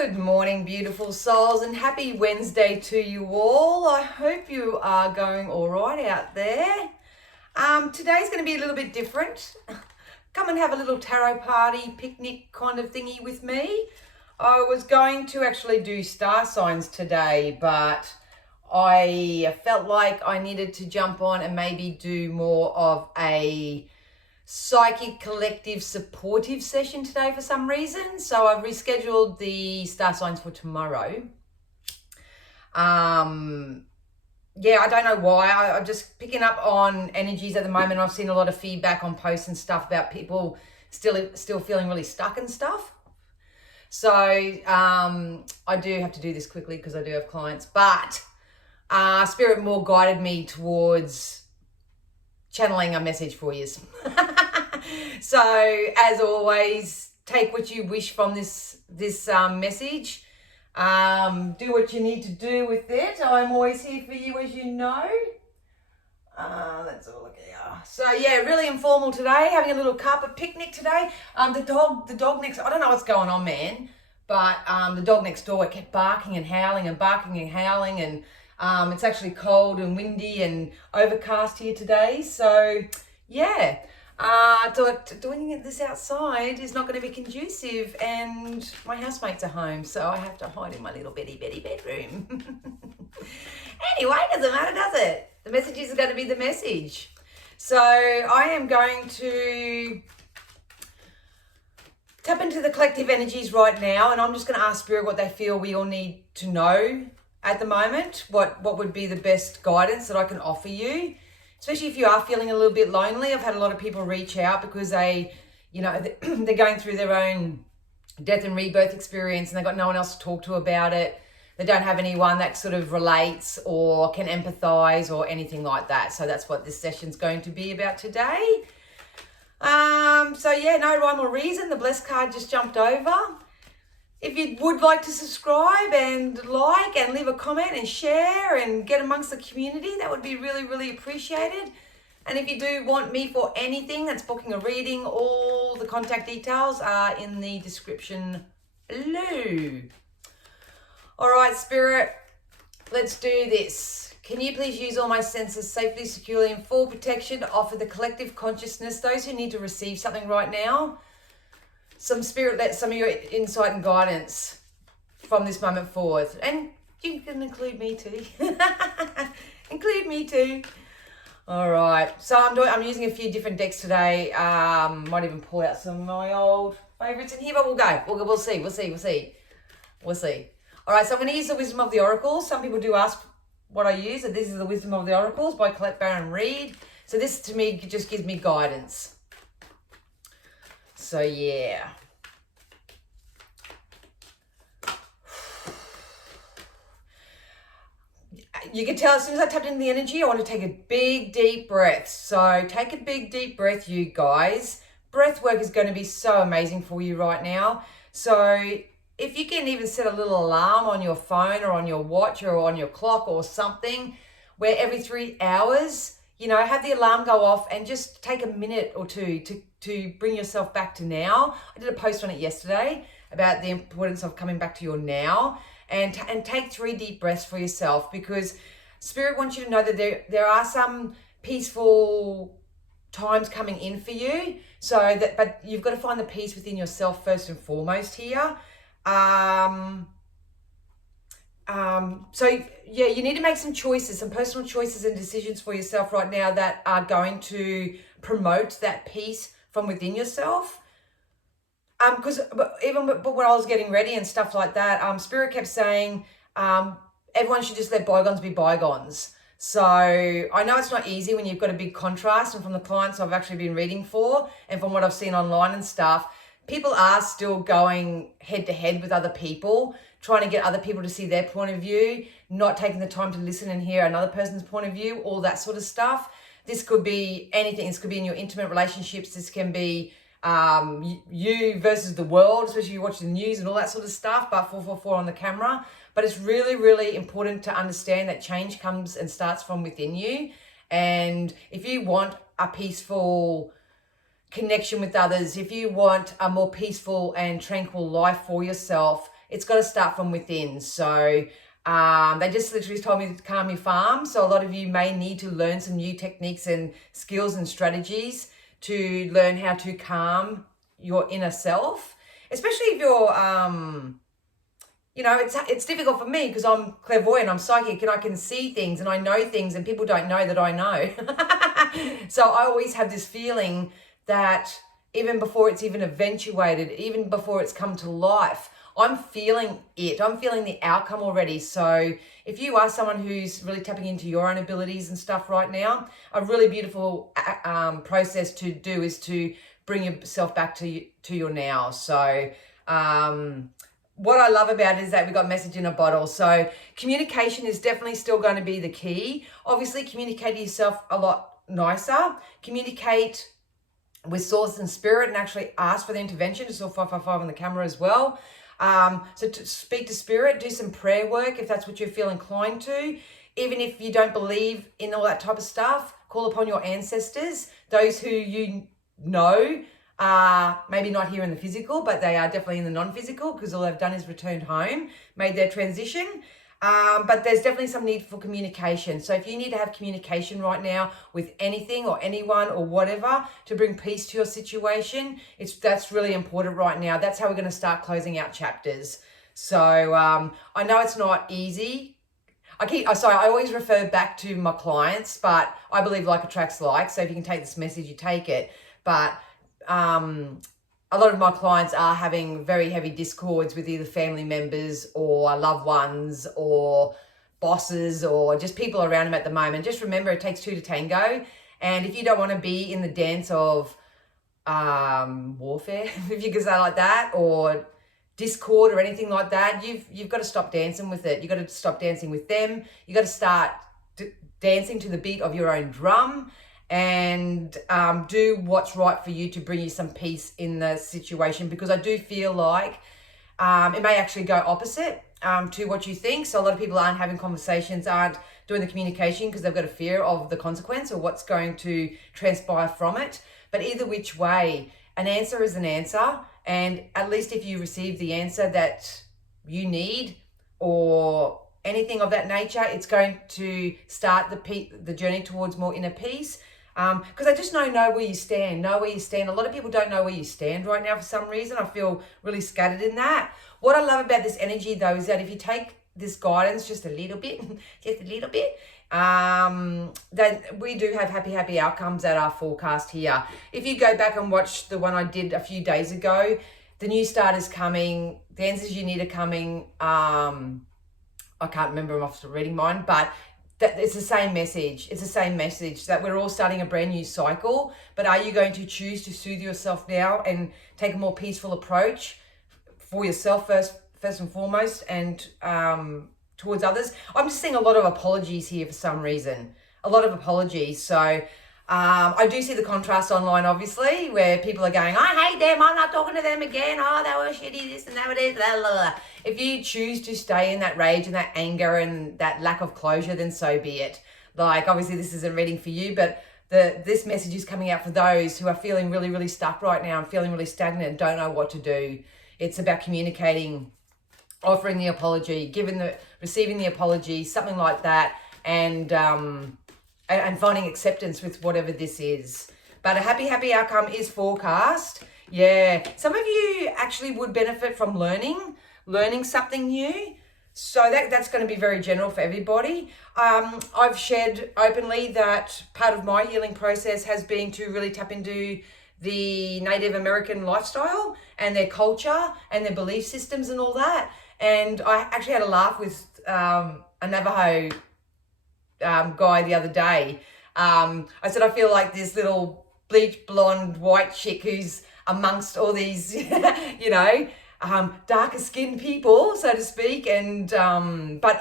Good morning, beautiful souls, and happy Wednesday to you all. I hope you are going all right out there. Today's going to be a little bit different. Come and have a little tarot party, picnic kind of thingy with me. I was going to actually do star signs today, but I felt like I needed to jump on and maybe do more of a psychic collective supportive session today for some reason. So I've rescheduled the star signs for tomorrow. Yeah, I don't know why. I'm just picking up on energies at the moment. I've seen a lot of feedback on posts and stuff about people still feeling really stuck and stuff. So I do have to do this quickly because I do have clients, but Spirit more guided me towards channeling a message for you. So as always, take what you wish from this message. Do what you need to do with it. I'm always here for you, as you know. Let's have a look here. So yeah, really informal today, having a little carpet picnic today. The dog next, I don't know what's going on, man, but the dog next door kept barking and howling and barking and howling, and it's actually cold and windy and overcast here today. So yeah, doing this outside is not going to be conducive, and my housemates are home, so I have to hide in my little Betty bedroom. Anyway, doesn't matter, does it? The message is going to be the message. So I am going to tap into the collective energies right now, and I'm just going to ask Spirit what they feel we all need to know at the moment, what would be the best guidance that I can offer you, especially if you are feeling a little bit lonely. I've had a lot of people reach out because they're going through their own death and rebirth experience, and they've got no one else to talk to about it. They don't have anyone that sort of relates or can empathize or anything like that. So that's what this session's going to be about today. So yeah, no rhyme or reason. The blessed card just jumped over. If you would like to subscribe and like and leave a comment and share and get amongst the community, that would be really, really appreciated. And if you do want me for anything that's booking a reading, all the contact details are in the description below. All right, Spirit, let's do this. Can you please use all my senses safely, securely, and full protection to offer the collective consciousness, those who need to receive something right now, some Spirit, let some of your insight and guidance from this moment forward. And you can include me too. Include me too. All right. So I'm using a few different decks today. Might even pull out some of my old favorites in here, but we'll see. All right. So I'm going to use the Wisdom of the Oracles. Some people do ask what I use, and this is the Wisdom of the Oracles by Colette Baron Reid. So this to me just gives me guidance. So yeah. You can tell as soon as I tapped into the energy, I want to take a big, deep breath. So take a big, deep breath, you guys. Breath work is going to be so amazing for you right now. So if you can even set a little alarm on your phone or on your watch or on your clock or something, where every 3 hours, have the alarm go off and just take a minute or two to bring yourself back to now. I did a post on it yesterday about the importance of coming back to your now, and take 3 deep breaths for yourself, because Spirit wants you to know that there are some peaceful times coming in for you. But you've got to find the peace within yourself first and foremost here. So yeah, you need to make some choices, some personal choices and decisions for yourself right now that are going to promote that peace from within yourself. Because even when I was getting ready and stuff like that, Spirit kept saying, everyone should just let bygones be bygones. So I know it's not easy when you've got a big contrast, and from the clients I've actually been reading for, and from what I've seen online and stuff, people are still going head to head with other people, trying to get other people to see their point of view, not taking the time to listen and hear another person's point of view, all that sort of stuff. This could be anything. This could be in your intimate relationships. This can be you versus the world, especially if you watch the news and all that sort of stuff, but 444 on the camera. But it's really, really important to understand that change comes and starts from within you. And if you want a peaceful connection with others, if you want a more peaceful and tranquil life for yourself, it's got to start from within. So they just literally told me to calm your farm. So a lot of you may need to learn some new techniques and skills and strategies to learn how to calm your inner self, especially if you're, it's difficult for me because I'm clairvoyant, I'm psychic, and I can see things and I know things and people don't know that I know. So I always have this feeling that even before it's even eventuated, even before it's come to life, I'm feeling it. I'm feeling the outcome already. So if you are someone who's really tapping into your own abilities and stuff right now, a really beautiful process to do is to bring yourself back to your now. So what I love about it is that we got message in a bottle. So communication is definitely still going to be the key. Obviously, communicate to yourself a lot nicer. Communicate with source and spirit and actually ask for the intervention. It's all 555 on the camera as well. So to speak to spirit, do some prayer work if that's what you feel inclined to. Even if you don't believe in all that type of stuff, call upon your ancestors, those who you know are maybe not here in the physical, but they are definitely in the non-physical because all they've done is returned home, made their transition. But there's definitely some need for communication. So if you need to have communication right now with anything or anyone or whatever to bring peace to your situation, that's really important right now. That's how we're going to start closing out chapters. So I know it's not easy. I always refer back to my clients, but I believe like attracts like. So if you can take this message, you take it. But a lot of my clients are having very heavy discords with either family members or loved ones or bosses or just people around them at the moment. Just remember, it takes two to tango. And if you don't want to be in the dance of warfare, if you can say like that, or discord or anything like that, you've got to stop dancing with it. You've got to stop dancing with them. You've got to start dancing to the beat of your own drum. And do what's right for you to bring you some peace in the situation, because I do feel like it may actually go opposite to what you think. So a lot of people aren't having conversations, aren't doing the communication because they've got a fear of the consequence or what's going to transpire from it. But either which way, an answer is an answer. And at least if you receive the answer that you need or anything of that nature, it's going to start the journey towards more inner peace. Because I just know where you stand. A lot of people don't know where you stand right now for some reason. I feel really scattered in that. What I love about this energy though is that if you take this guidance just a little bit, that we do have happy outcomes that are forecast here. If you go back and watch the one I did a few days ago, the new start is coming, the answers you need are coming. I can't remember, I'm off reading mine, but it's the same message. It's the same message that we're all starting a brand new cycle. But are you going to choose to soothe yourself now and take a more peaceful approach for yourself first and foremost, and towards others? I'm just seeing a lot of apologies here for some reason. A lot of apologies. So I do see the contrast online, obviously, where people are going, I hate them, I'm not talking to them again, oh, they were shitty, this and that, blah, blah, blah. If you choose to stay in that rage and that anger and that lack of closure, then so be it. Like, obviously this isn't reading for you, but this message is coming out for those who are feeling really, really stuck right now and feeling really stagnant and don't know what to do. It's about communicating, offering the apology, receiving the apology, something like that, and finding acceptance with whatever this is. But a happy outcome is forecast. Yeah, some of you actually would benefit from learning something new. So that's going to be very general for everybody. I've shared openly that part of my healing process has been to really tap into the Native American lifestyle and their culture and their belief systems and all that. And I actually had a laugh with a Navajo guy the other day. I said, I feel like this little bleach blonde white chick who's amongst all these, darker skinned people, so to speak. And, but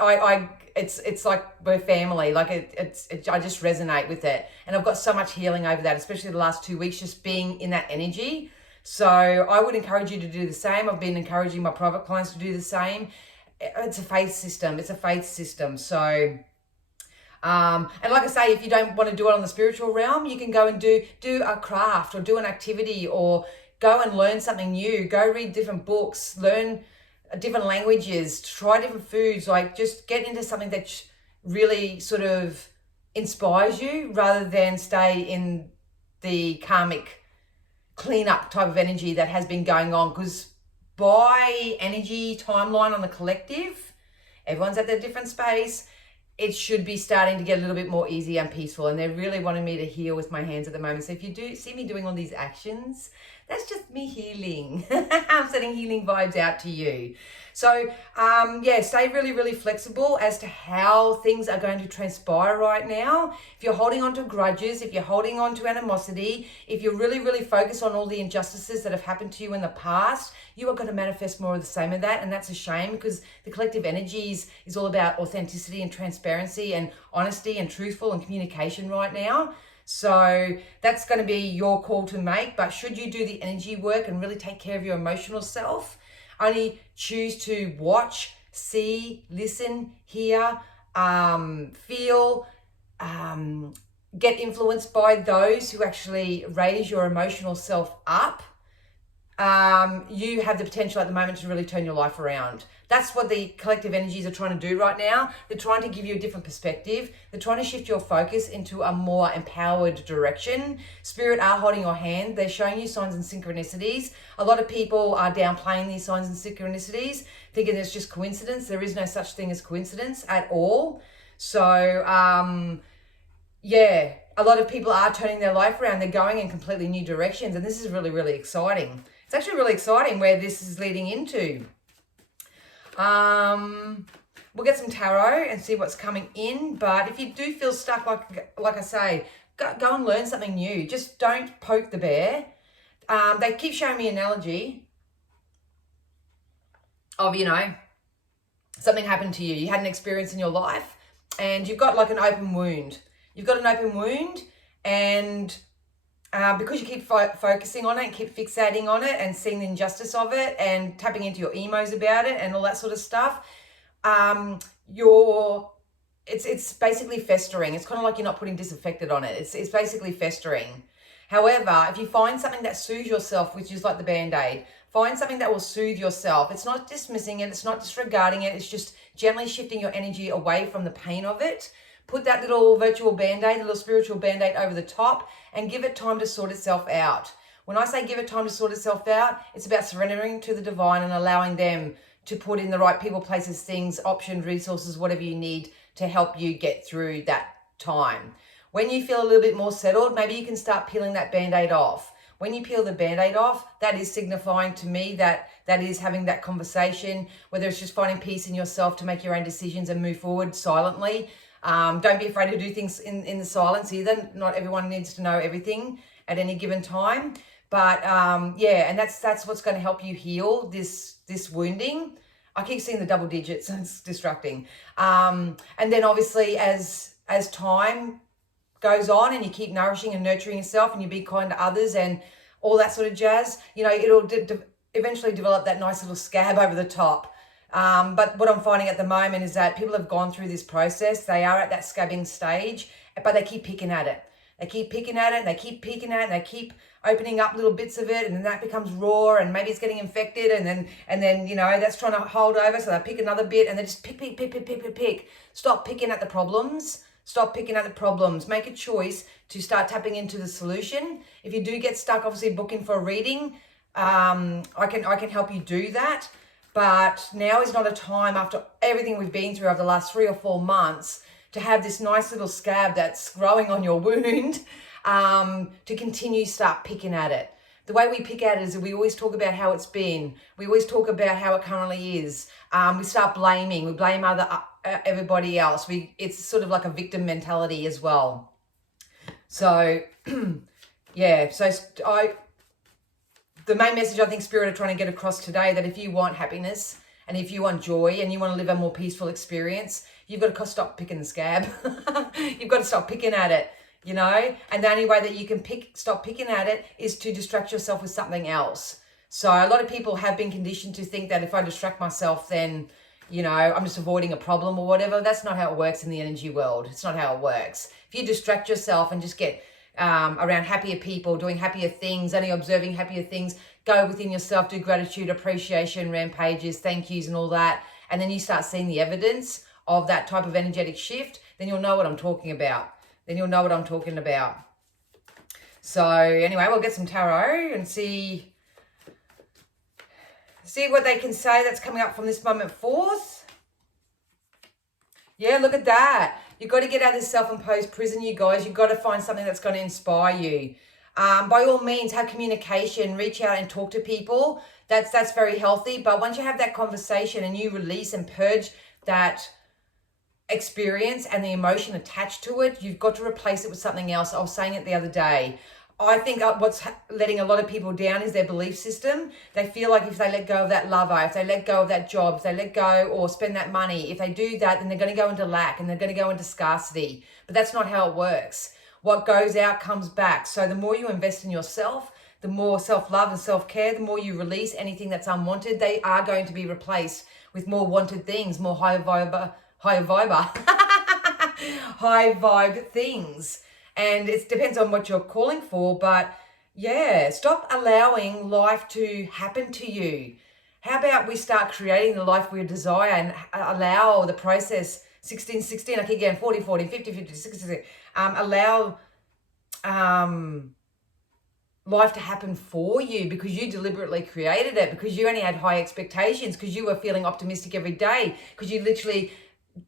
it's like we're family. Like I just resonate with it. And I've got so much healing over that, especially the last 2 weeks, just being in that energy. So I would encourage you to do the same. I've been encouraging my private clients to do the same. It's a faith system. So, and like I say, if you don't want to do it on the spiritual realm, you can go and do a craft or do an activity or go and learn something new, go read different books, learn different languages, try different foods, like just get into something that really sort of inspires you rather than stay in the karmic cleanup type of energy that has been going on. Because by energy timeline on the collective, everyone's at their different space. It should be starting to get a little bit more easy and peaceful. And they're really wanting me to heal with my hands at the moment. So if you do see me doing all these actions, that's just me healing. I'm sending healing vibes out to you. So yeah, stay really, really flexible as to how things are going to transpire right now. If you're holding on to grudges, if you're holding on to animosity, if you're really, really focused on all the injustices that have happened to you in the past, you are going to manifest more of the same of that. And that's a shame, because the collective energies is all about authenticity and transparency and honesty and truthful and communication right now. So that's going to be your call to make. But should you do the energy work and really take care of your emotional self, only choose to watch, see, listen, hear, feel, get influenced by those who actually raise your emotional self up, you have the potential at the moment to really turn your life around. That's what the collective energies are trying to do right now. They're trying to give you a different perspective. They're trying to shift your focus into a more empowered direction. Spirit are holding your hand. They're showing you signs and synchronicities. A lot of people are downplaying these signs and synchronicities, thinking it's just coincidence. There is no such thing as coincidence at all. So, yeah, a lot of people are turning their life around. They're going in completely new directions. And this is really, really exciting. It's actually really exciting where this is leading into. We'll get some tarot and see what's coming in. But if you do feel stuck, like I say, go and learn something new. Just don't poke the bear. They keep showing me an analogy of, you know, something happened to you. You had an experience in your life and you've got like an open wound. You've got an open wound, and because you keep focusing on it and keep fixating on it and seeing the injustice of it and tapping into your emos about it and all that sort of stuff, it's basically festering. It's kind of like you're not putting disinfectant on it. It's basically festering. However, if you find something that soothes yourself, which is like the Band-Aid, find something that will soothe yourself. It's not dismissing it. It's not disregarding it. It's just gently shifting your energy away from the pain of it. Put that little virtual Band-Aid, a little spiritual Band-Aid over the top, and give it time to sort itself out. When I say give it time to sort itself out, it's about surrendering to the divine and allowing them to put in the right people, places, things, options, resources, whatever you need to help you get through that time. When you feel a little bit more settled, maybe you can start peeling that Band-Aid off. When you peel the Band-Aid off, that is signifying to me that is having that conversation, whether it's just finding peace in yourself to make your own decisions and move forward silently. Don't be afraid to do things in the silence either. Not everyone needs to know everything at any given time. But yeah, and that's what's going to help you heal this wounding. I keep seeing the double digits, and it's distracting. And then obviously as time goes on and you keep nourishing and nurturing yourself and you be kind to others and all that sort of jazz, you know, it'll eventually develop that nice little scab over the top. But what I'm finding at the moment is that people have gone through this process. They are at that scabbing stage, but they keep picking at it. They keep picking at it, and they keep picking at it, and they keep opening up little bits of it, and then that becomes raw, and maybe it's getting infected, and then you know, that's trying to hold over, so they pick another bit, and they just pick. Stop picking at the problems. Stop picking at the problems. Make a choice to start tapping into the solution. If you do get stuck, obviously book in for a reading. I can help you do that. But now is not a time, after everything we've been through over the last 3 or 4 months, to have this nice little scab that's growing on your wound, to continue start picking at it. The way we pick at it is we always talk about how it's been. We always talk about how it currently is. We start blaming. We blame everybody else. It's sort of like a victim mentality as well. So, yeah. So the main message I think Spirit are trying to get across today, that if you want happiness and if you want joy and you want to live a more peaceful experience, you've got to stop picking the scab. You've got to stop picking at it, you know? And the only way that you can stop picking at it is to distract yourself with something else. So a lot of people have been conditioned to think that if I distract myself, then, you know, I'm just avoiding a problem or whatever. That's not how it works in the energy world. It's not how it works. If you distract yourself and just get around happier people, doing happier things, only observing happier things, go within yourself, do gratitude, appreciation, rampages, thank yous and all that, and then you start seeing the evidence of that type of energetic shift, then you'll know what I'm talking about. So anyway, we'll get some tarot and see what they can say that's coming up from this moment forth. Yeah, look at that. You've got to get out of this self-imposed prison, you guys. You've got to find something that's going to inspire you. By all means, have communication, reach out and talk to people. That's very healthy. But once you have that conversation and you release and purge that experience and the emotion attached to it, you've got to replace it with something else. I was saying it the other day. I think what's letting a lot of people down is their belief system. They feel like if they let go of that lover, if they let go of that job, if they let go or spend that money, if they do that, then they're going to go into lack and they're going to go into scarcity. But that's not how it works. What goes out comes back. So the more you invest in yourself, the more self-love and self-care, the more you release anything that's unwanted, they are going to be replaced with more wanted things, more high vibe things. And it depends on what you're calling for, but yeah, stop allowing life to happen to you. How about we start creating the life we desire and allow the process, 16, I keep getting 40, 50, 60, allow life to happen for you because you deliberately created it, because you only had high expectations, because you were feeling optimistic every day, because you literally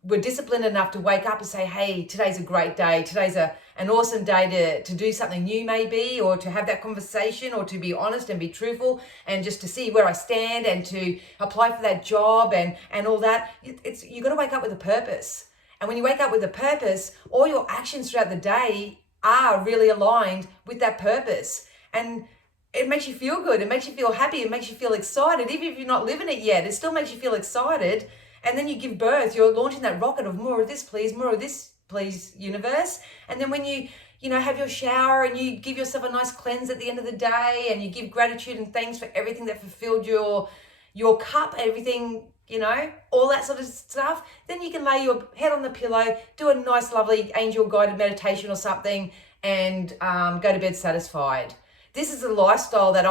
were disciplined enough to wake up and say, hey, today's a great day. Today's an awesome day to do something new maybe, or to have that conversation, or to be honest and be truthful and just to see where I stand and to apply for that job and all that. You got to wake up with a purpose. And when you wake up with a purpose, all your actions throughout the day are really aligned with that purpose. And it makes you feel good. It makes you feel happy. It makes you feel excited. Even if you're not living it yet, it still makes you feel excited. And then you give birth, you're launching that rocket of more of this, please, universe. And then when you have your shower and you give yourself a nice cleanse at the end of the day and you give gratitude and thanks for everything that fulfilled your cup, everything, all that sort of stuff, then you can lay your head on the pillow, do a nice, lovely angel-guided meditation or something and go to bed satisfied. This is a lifestyle that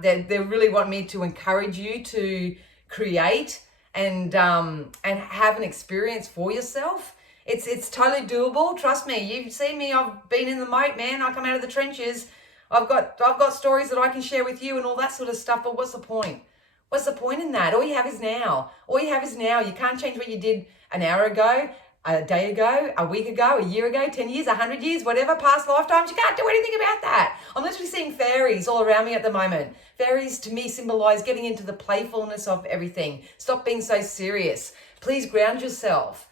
they really want me to encourage you to create and have an experience for yourself. It's totally doable. Trust me. You've seen me. I've been in the moat, man. I come out of the trenches. I've got stories that I can share with you and all that sort of stuff. But what's the point? What's the point in that? All you have is now. You can't change what you did an hour ago, a day ago, a week ago, a year ago, 10 years, 100 years, whatever, past lifetimes. You can't do anything about that. I'm literally seeing fairies all around me at the moment. Fairies to me symbolize getting into the playfulness of everything. Stop being so serious. Please ground yourself.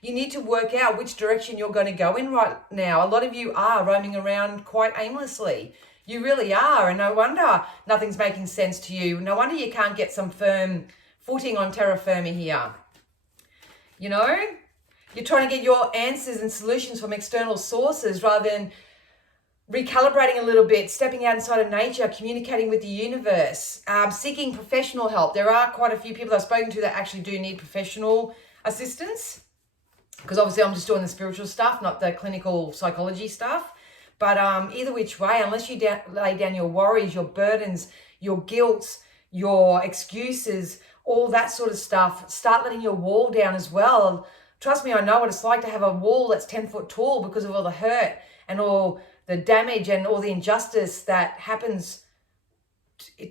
You need to work out which direction you're going to go in right now. A lot of you are roaming around quite aimlessly. You really are, and no wonder nothing's making sense to you. No wonder you can't get some firm footing on terra firma here. You're trying to get your answers and solutions from external sources rather than recalibrating a little bit, stepping out inside of nature, communicating with the universe, seeking professional help. There are quite a few people I've spoken to that actually do need professional assistance, because obviously I'm just doing the spiritual stuff, not the clinical psychology stuff. But either which way, unless you lay down your worries, your burdens, your guilt, your excuses, all that sort of stuff, start letting your wall down as well. Trust me, I know what it's like to have a wall that's 10 foot tall because of all the hurt and all the damage and all the injustice that happens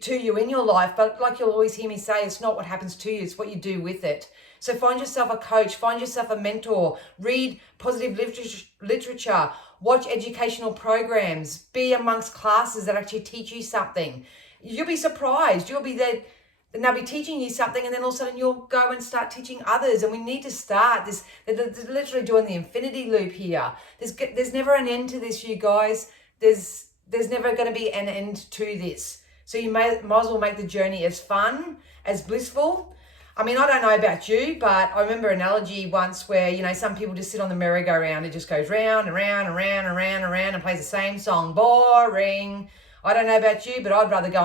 to you in your life. But like you'll always hear me say, it's not what happens to you, it's what you do with it. So find yourself a coach, find yourself a mentor, read positive literature, watch educational programs, be amongst classes that actually teach you something. You'll be surprised. You'll be there and they'll be teaching you something, and then all of a sudden you'll go and start teaching others. And we need to start this. They're literally doing the infinity loop here. There's never an end to this, you guys. There's never going to be an end to this. So you might as well make the journey as fun, as blissful. I mean, I don't know about you, but I remember an analogy once where, some people just sit on the merry-go-round. It just goes round and round and round and round and round and plays the same song. Boring. I don't know about you, but I'd rather go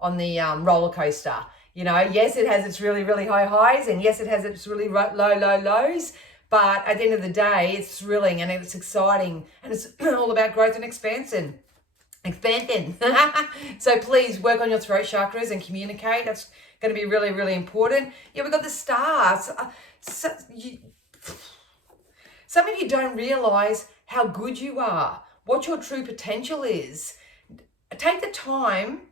on the roller coaster. Yes, it has its really, really high highs, and yes, it has its really low lows. But at the end of the day, it's thrilling and it's exciting, and it's all about growth and expansion. expanding. So please work on your throat chakras and communicate. That's going to be really, really important. Yeah, we've got the stars. Some of you don't realize how good you are, what your true potential is. Take the time,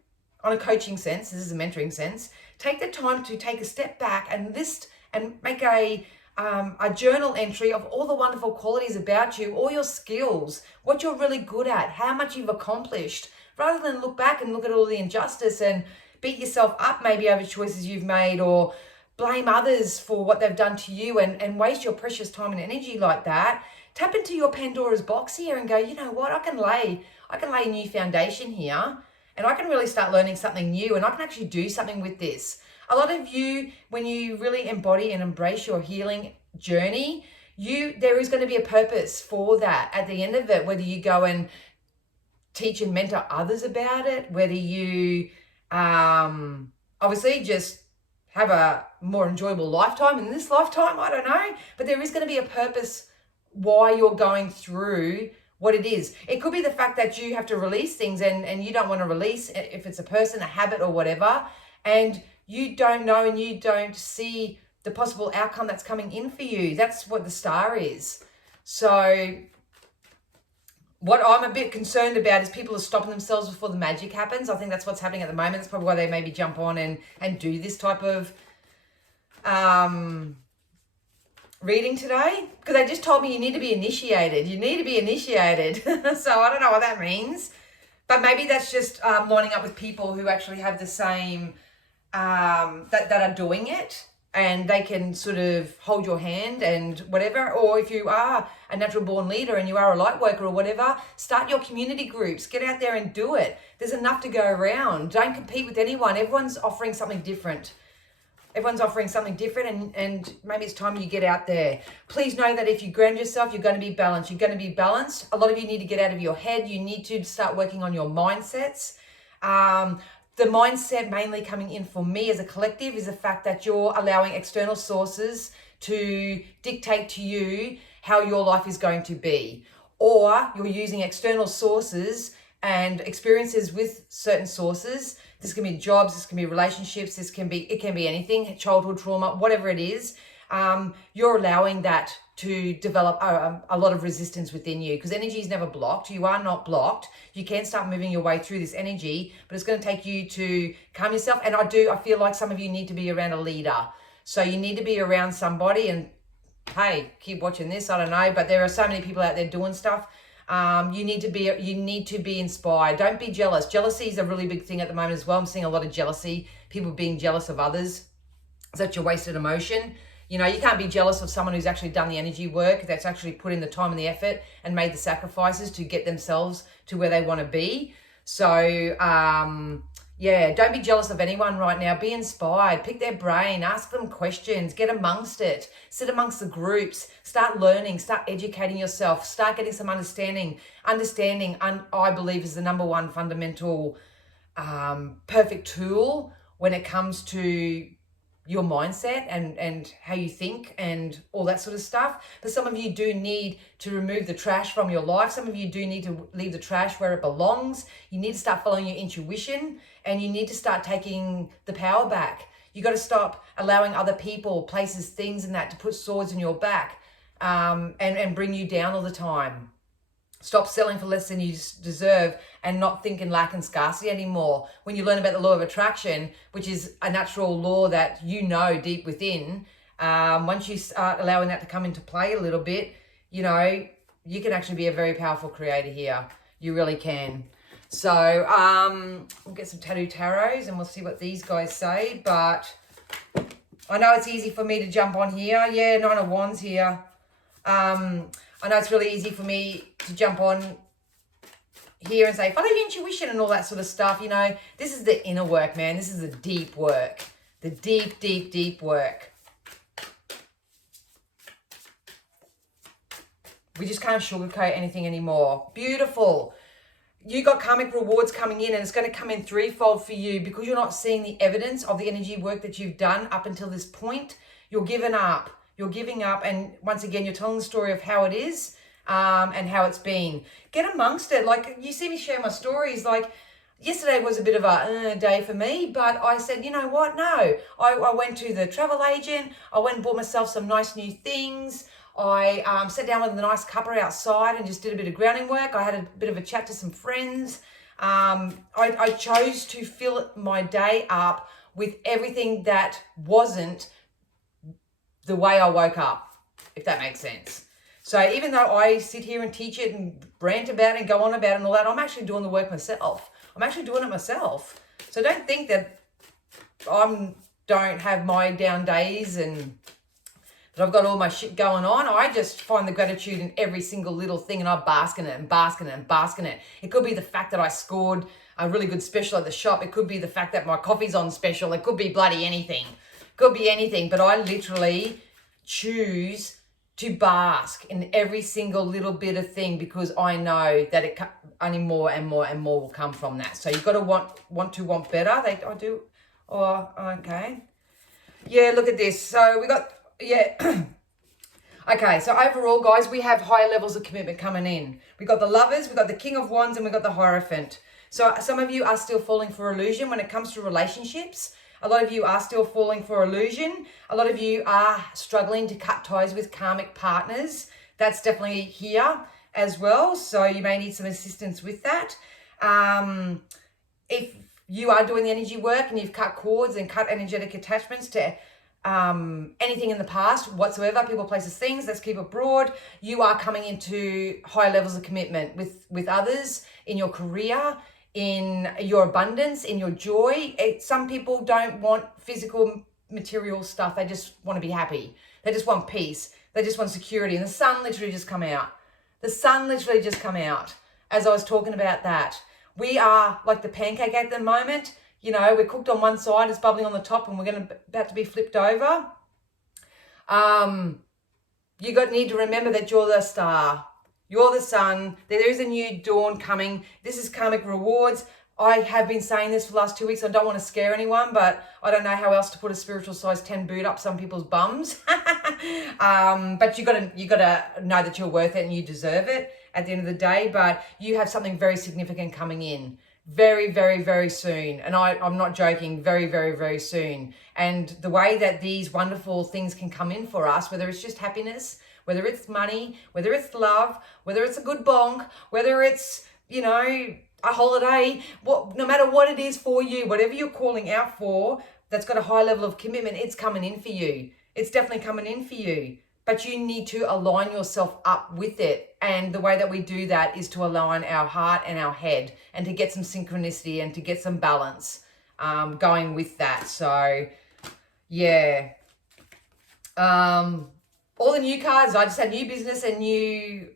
on a coaching sense, this is a mentoring sense, take the time to take a step back and list and make a journal entry of all the wonderful qualities about you, all your skills, what you're really good at, how much you've accomplished, rather than look back and look at all the injustice and beat yourself up maybe over choices you've made, or blame others for what they've done to you and waste your precious time and energy like that. Tap into your Pandora's box here and go, you know what, I can lay a new foundation here, and I can really start learning something new, and I can actually do something with this. A lot of you, when you really embody and embrace your healing journey, there is going to be a purpose for that at the end of it, whether you go and teach and mentor others about it, whether you obviously just have a more enjoyable lifetime in this lifetime, I don't know, but there is going to be a purpose why you're going through what it is. It could be the fact that you have to release things and you don't want to release, if it's a person, a habit or whatever, and you don't know and you don't see the possible outcome that's coming in for you. That's what the star is. So what I'm a bit concerned about is people are stopping themselves before the magic happens. I think that's what's happening at the moment. That's probably why they maybe jump on and do this type of reading today, because they just told me you need to be initiated. You need to be initiated. So I don't know what that means, but maybe that's just lining up with people who actually have the same, that are doing it, and they can sort of hold your hand and whatever. Or if you are a natural born leader and you are a light worker or whatever, start your community groups, get out there and do it. There's enough to go around. Don't compete with anyone. Everyone's offering something different. Everyone's offering something different, and maybe it's time you get out there. Please know that if you ground yourself, you're going to be balanced. You're going to be balanced. A lot of you need to get out of your head. You need to start working on your mindsets. The mindset mainly coming in for me as a collective is the fact that you're allowing external sources to dictate to you how your life is going to be. Or you're using external sources and experiences with certain sources. This can be jobs, this can be relationships, it can be anything, childhood trauma, whatever it is. You're allowing that to develop a lot of resistance within you, because energy is never blocked. You are not blocked. You can start moving your way through this energy, but it's going to take you to calm yourself. And I feel like some of you need to be around a leader. So you need to be around somebody, and hey, keep watching this, I don't know, but there are so many people out there doing stuff. You need to be inspired. Don't be jealous. Jealousy is a really big thing at the moment as well. I'm seeing a lot of jealousy, people being jealous of others. Such a wasted emotion. You know, you can't be jealous of someone who's actually done the energy work, that's actually put in the time and the effort and made the sacrifices to get themselves to where they want to be. So, yeah, don't be jealous of anyone right now. Be inspired. Pick their brain. Ask them questions. Get amongst it. Sit amongst the groups. Start learning. Start educating yourself. Start getting some understanding. Understanding, I believe, is the number one fundamental perfect tool when it comes to your mindset and how you think and all that sort of stuff. But some of you do need to remove the trash from your life. Some of you do need to leave the trash where it belongs. You need to start following your intuition, and you need to start taking the power back. You got to stop allowing other people, places, things and that to put swords in your back and bring you down all the time. Stop selling for less than you deserve and not think in lack and scarcity anymore. When you learn about the law of attraction, which is a natural law that you know deep within, once you start allowing that to come into play a little bit, you know, you can actually be a very powerful creator here. You really can. So we'll get some tattoo tarots and we'll see what these guys say. But I know it's easy for me to jump on here. Yeah, Nine of Wands here. I know it's really easy for me to jump on here and say, follow your intuition and all that sort of stuff. You know, this is the inner work, man. This is the deep work. The deep, deep, deep work. We just can't sugarcoat anything anymore. Beautiful. You got karmic rewards coming in, and it's going to come in threefold for you because you're not seeing the evidence of the energy work that you've done up until this point. You're giving up. You're giving up, and once again, you're telling the story of how it is. and how it's been. Get amongst it. Like, you see me share my stories, like, yesterday was a bit of a day for me, but I said, you know what? No. I went to the travel agent. I went and bought myself some nice new things. I sat down with a nice cuppa outside and just did a bit of grounding work. I had a bit of a chat to some friends. I chose to fill my day up with everything that wasn't the way I woke up, if that makes sense. So even though I sit here and teach it and rant about it and go on about it and all that, I'm actually doing the work myself. I'm actually doing it myself. So don't think that I don't have my down days and that I've got all my shit going on. I just find the gratitude in every single little thing, and I bask in it and bask in it and bask in it. It could be the fact that I scored a really good special at the shop. It could be the fact that my coffee's on special. It could be bloody anything. It could be anything. But I literally choose to bask in every single little bit of thing, because I know that it only more and more and more will come from that. So you've got to want better. I do. Oh, okay. Yeah, look at this. So we got, yeah. Okay, so overall, guys, we have higher levels of commitment coming in. We got the Lovers, we got the King of Wands, and we got the Hierophant. So some of you are still falling for illusion when it comes to relationships. A lot of you are still falling for illusion. A lot of you are struggling to cut ties with karmic partners. That's definitely here as well. So you may need some assistance with that. If you are doing the energy work and you've cut cords and cut energetic attachments to anything in the past whatsoever, people, places, things, let's keep it broad, you are coming into higher levels of commitment with others, in your career, in your abundance, in your joy. Some people don't want physical material stuff. They just want to be happy. They just want peace. They just want security. And the sun literally just come out. The sun literally just come out as I was talking about that. We are like the pancake at the moment. You know, we're cooked on one side, it's bubbling on the top, and we're about to be flipped over. You need to remember that you're the star. You're the sun. There is a new dawn coming. This is karmic rewards. I have been saying this for the last 2 weeks. I don't want to scare anyone, but I don't know how else to put a spiritual size 10 boot up some people's bums. But you gotta know that you're worth it and you deserve it at the end of the day. But you have something very significant coming in very, very, very soon. And I'm not joking, very, very, very soon. And the way that these wonderful things can come in for us, whether it's just happiness, whether it's money, whether it's love, whether it's a good bonk, whether it's, you know, a holiday, no matter what it is for you, whatever you're calling out for, that's got a high level of commitment, it's coming in for you. It's definitely coming in for you. But you need to align yourself up with it. And the way that we do that is to align our heart and our head, and to get some synchronicity and to get some balance going with that. So, yeah. All the new cards, I just had new business and new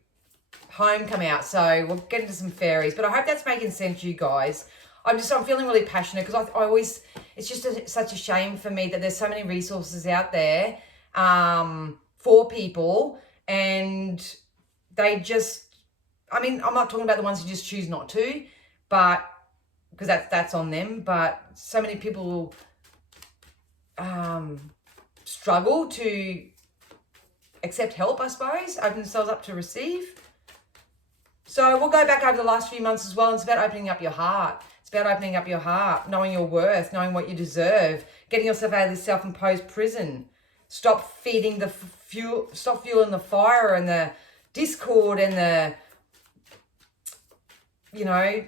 home come out. So we'll get into some fairies. But I hope that's making sense to you guys. I'm feeling really passionate, because I always, it's just such a shame for me that there's so many resources out there for people, and they just, I mean, I'm not talking about the ones who just choose not to, but because that's on them. But so many people struggle to accept help, I suppose, open themselves up to receive. So we'll go back over the last few months as well, and it's about opening up your heart. It's about opening up your heart, knowing your worth, knowing what you deserve, getting yourself out of this self-imposed prison. Stop feeding the fuel, stop fueling the fire and the discord and the, you know,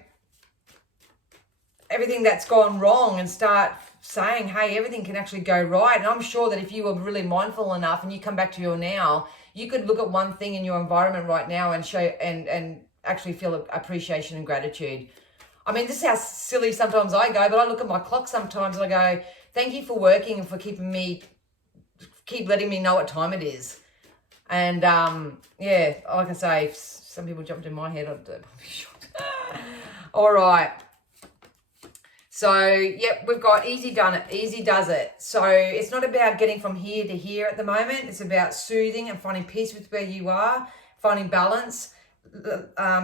everything that's gone wrong, and start saying, hey, everything can actually go right. And I'm sure that if you were really mindful enough and you come back to your now, you could look at one thing in your environment right now and show and actually feel appreciation and gratitude. I mean, this is how silly sometimes I go, but I look at my clock sometimes and I go, thank you for working and for keep letting me know what time it is. And yeah, like I say, if some people jumped in my head, I'd be shocked. All right. So, yep, we've got easy done it, easy does it. So it's not about getting from here to here at the moment. It's about soothing and finding peace with where you are, finding balance,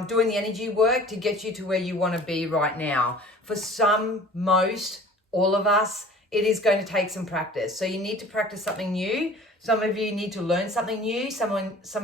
doing the energy work to get you to where you want to be right now. For some, most, all of us, it is going to take some practice. So you need to practice something new. Some of you need to learn something new. Some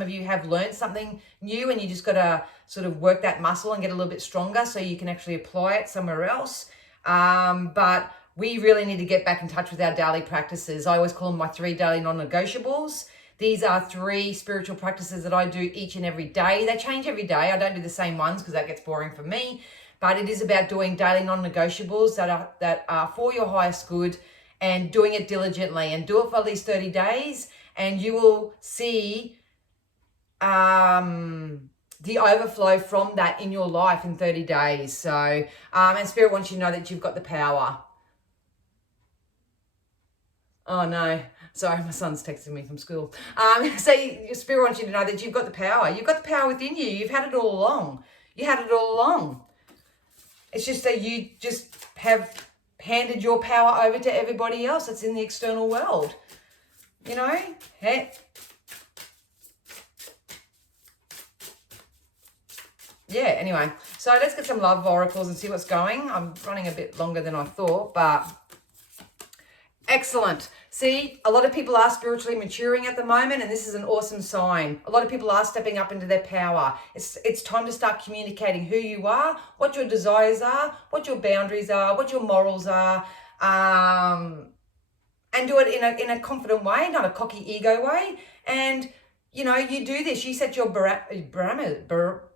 of you have learned something new, and you just got to sort of work that muscle and get a little bit stronger so you can actually apply it somewhere else. But we really need to get back in touch with our daily practices. I always call them my 3 daily non-negotiables. These are 3 spiritual practices that I do each and every day. They change every day. I don't do the same ones because that gets boring for me. But it is about doing daily non-negotiables that are for your highest good, and doing it diligently, and do it for at least 30 days, and you will see the overflow from that in your life in 30 days. So, and Spirit wants you to know that you've got the power. Oh no, sorry, my son's texting me from school. So your Spirit wants you to know that you've got the power. You've got the power within you. You've had it all along. You had it all along. It's just that you just have handed your power over to everybody else that's in the external world. You know? Hey. Yeah, anyway. So let's get some love oracles and see what's going. I'm running a bit longer than I thought, but excellent. See, a lot of people are spiritually maturing at the moment, and this is an awesome sign. A lot of people are stepping up into their power. It's time to start communicating who you are, what your desires are, what your boundaries are, what your morals are, and do it in a confident way, not a cocky ego way. And, you know, you do this. You set your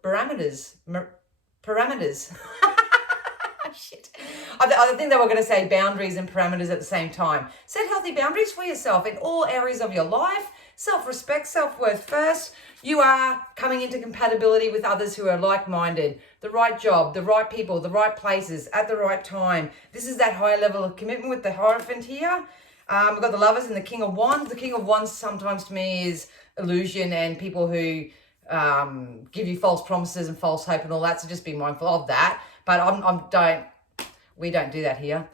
parameters. Shit. I think they were going to say boundaries and parameters at the same time. Set healthy boundaries for yourself in all areas of your life. Self-respect, self-worth first. You are coming into compatibility with others who are like-minded. The right job, the right people, the right places, at the right time. This is that high level of commitment with the Hierophant here. We've got the Lovers and the King of Wands. The King of Wands sometimes to me is illusion and people who give you false promises and false hope and all that. So just be mindful of that. But we don't do that here.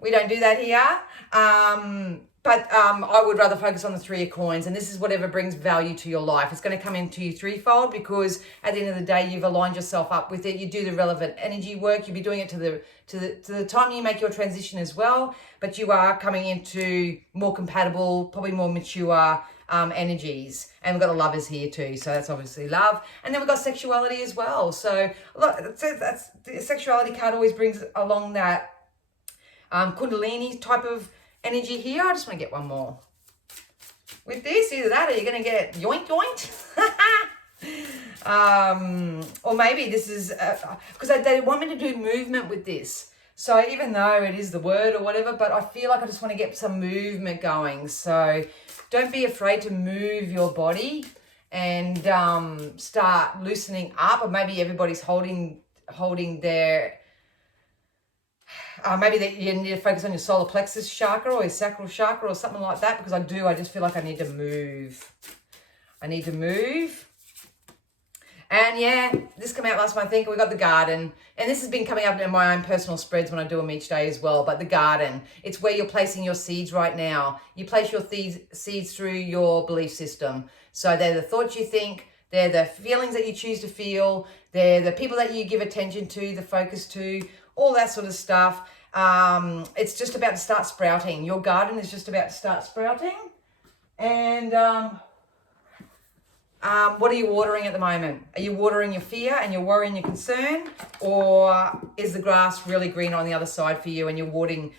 We don't do that here. But I would rather focus on the 3 of coins, and this is whatever brings value to your life. It's going to come into you threefold, because at the end of the day, you've aligned yourself up with it. You do the relevant energy work. You'll be doing it to the time you make your transition as well. But you are coming into more compatible, probably more mature energies. And we've got the Lovers here too, so that's obviously love. And then we've got sexuality as well. So look, that's the sexuality card always brings along that Kundalini type of energy here. I just want to get one more. With this, either that or you're going to get yoink yoink. Or maybe this is, because they want me to do movement with this. So even though it is the word or whatever, but I feel like I just want to get some movement going. So don't be afraid to move your body and start loosening up. Or maybe everybody's holding their, maybe that you need to focus on your solar plexus chakra or your sacral chakra or something like that, because I just feel like I need to move. I need to move. And yeah, this came out last month, I think. We got the garden. And this has been coming up in my own personal spreads when I do them each day as well. But the garden, it's where you're placing your seeds right now. You place your seeds through your belief system. So they're the thoughts you think. They're the feelings that you choose to feel. They're the people that you give attention to, the focus to, all that sort of stuff. It's just about to start sprouting. Your garden is just about to start sprouting. And what are you watering at the moment? Are you watering your fear and your worry and your concern? Or is the grass really green on the other side for you and you're watering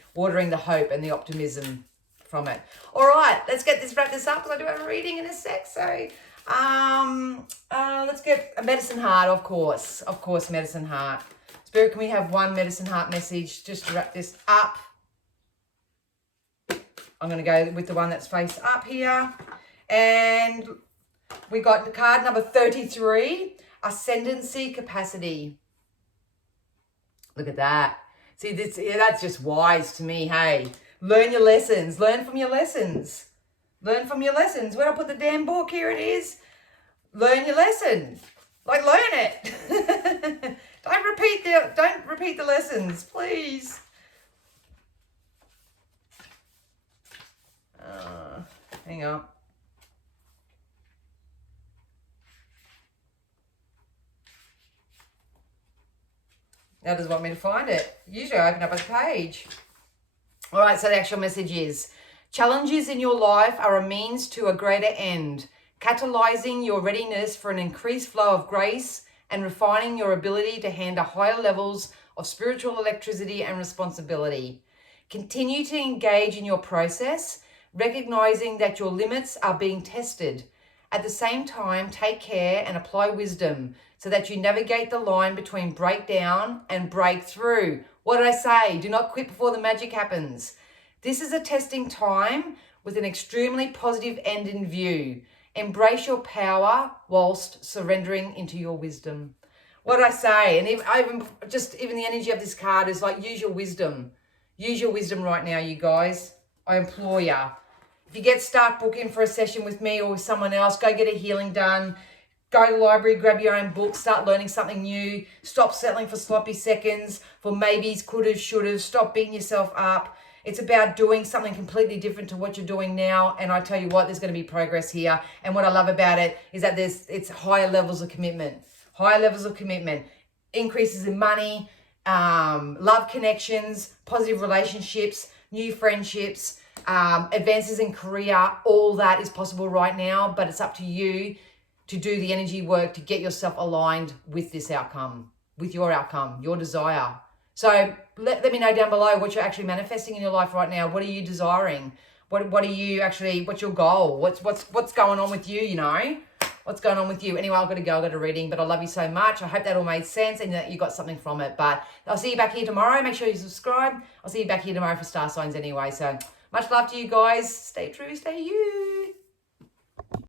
the hope and the optimism from it? All right, let's wrap this up, because I do have a reading in a sec. So let's get a medicine heart, of course. Of course, medicine heart. Spirit, can we have one medicine heart message just to wrap this up? I'm going to go with the one that's face up here. And we got the card number 33, Ascendancy Capacity. Look at that. See, that's just wise to me, hey. Learn your lessons. Learn from your lessons. Learn from your lessons. Where I put the damn book, here it is. Learn your lesson. Like, learn it. Don't repeat the lessons, please. Hang on. Now does want me to find it. Usually I open up a page. All right, so the actual message is, challenges in your life are a means to a greater end, catalyzing your readiness for an increased flow of grace and refining your ability to handle higher levels of spiritual electricity and responsibility. Continue to engage in your process, recognizing that your limits are being tested. At the same time, take care and apply wisdom so that you navigate the line between breakdown and breakthrough. What did I say? Do not quit before the magic happens. This is a testing time with an extremely positive end in view. Embrace your power whilst surrendering into your wisdom. What did I say? And even the energy of this card is like, use your wisdom. Use your wisdom right now, you guys. I implore you. If you get stuck, book in for a session with me or with someone else. Go get a healing done. Go to the library, grab your own book, start learning something new. Stop settling for sloppy seconds, for maybes, could've, should've. Stop beating yourself up. It's about doing something completely different to what you're doing now. And I tell you what, there's going to be progress here. And what I love about it is that it's higher levels of commitment. Higher levels of commitment. Increases in money, love connections, positive relationships, new friendships, advances in career. All that is possible right now. But it's up to you to do the energy work to get yourself aligned with this outcome, with your outcome, your desire. So let me know down below what you're actually manifesting in your life right now. What are you desiring? What are you actually, what's your goal? What's going on with you, you know? What's going on with you? Anyway, I've got to go. I've got a reading, but I love you so much. I hope that all made sense and that you got something from it. But I'll see you back here tomorrow. Make sure you subscribe. I'll see you back here tomorrow for star signs anyway. So much love to you guys. Stay true, stay you.